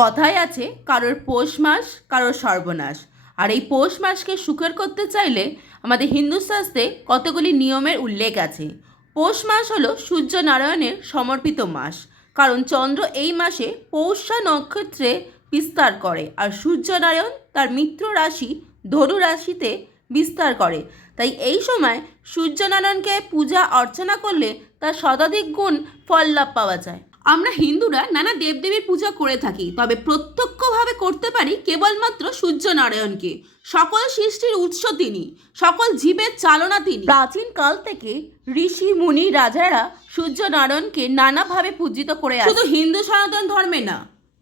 কথায় আছে, কারোর পৌষ মাস, কারোর সর্বনাশ। আর এই পৌষ মাসকে সুখের করতে চাইলে আমাদের হিন্দু শাস্ত্রে কতগুলি নিয়মের উল্লেখ আছে। পৌষ মাস হলো সূর্য নারায়ণের সমর্পিত মাস, কারণ চন্দ্র এই মাসে পৌষা নক্ষত্রে বিস্তার করে, আর সূর্যনারায়ণ তার মিত্র রাশি ধনু রাশিতে বিস্তার করে। তাই এই সময় সূর্যনারায়ণকে পূজা অর্চনা করলে তার শতাধিক গুণ ফল লাভ পাওয়া যায়। আমরা হিন্দুরা নানা দেবদেবীর পূজা করে থাকি, তবে প্রত্যক্ষভাবে করতে পারি কেবলমাত্র সূর্য নারায়ণকে সকল সৃষ্টির উৎস তিনি, সকল জীবের চালনা তিনি। প্রাচীন কাল থেকে ঋষি, মুনি, রাজারা সূর্য নারায়ণকে নানাভাবে পূজিত করে শুধু হিন্দু সনাতন ধর্মে না,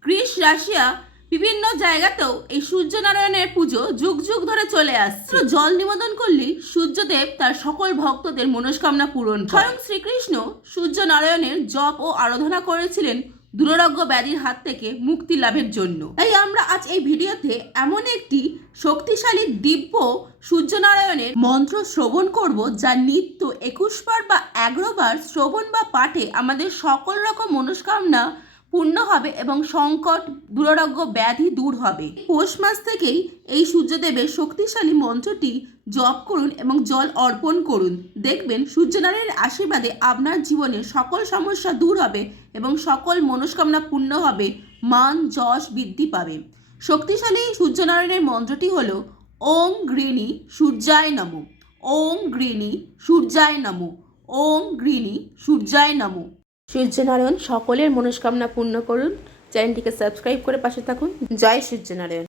গ্রিস, রাশিয়া বিভিন্ন জায়গাতেও এই সূর্যনারায়ণের পুজো যুগ যুগ ধরে চলে আসছে জল নিবেদন করলেই সূর্যদেব তার সকল ভক্তদের মনস্কামনা পূরণ। স্বয়ং শ্রীকৃষ্ণ সূর্যনারায়ণের জপ ও আরাধনা করেছিলেন দুরারোগ্য ব্যাধির হাত থেকে মুক্তি লাভের জন্য তাই আমরা আজ এই ভিডিওতে এমন একটি শক্তিশালী দিব্য সূর্যনারায়ণের মন্ত্র শ্রবণ করব যা নিত্য একুশ বার বা এগারো বার শ্রবণ বা পাঠে আমাদের সকল রকম মনস্কামনা পূর্ণ হবে এবং সংকট, দুরারোগ্য ব্যাধি দূর হবে। পৌষ মাস থেকেই এই সূর্যদেবের শক্তিশালী মন্ত্রটি জপ করুন এবং জল অর্পণ করুন। দেখবেন সূর্যনারায়ণের আশীর্বাদে আপনার জীবনে সকল সমস্যা দূর হবে এবং সকল মনস্কামনা পূর্ণ হবে, মান যশ বৃদ্ধি পাবে। শক্তিশালী সূর্যনারায়ণের মন্ত্রটি হল ওং গৃণী সূর্যায় নমো। ওং গৃণী সূর্যায় নমো। ওং গৃণী সূর্যায় নমো। সূর্যনারায়ণ সকলের মনস্কামনা পূর্ণ করুন। চ্যানেলটিকে সাবস্ক্রাইব করে পাশে থাকুন। জয় সূর্যনারায়ণ।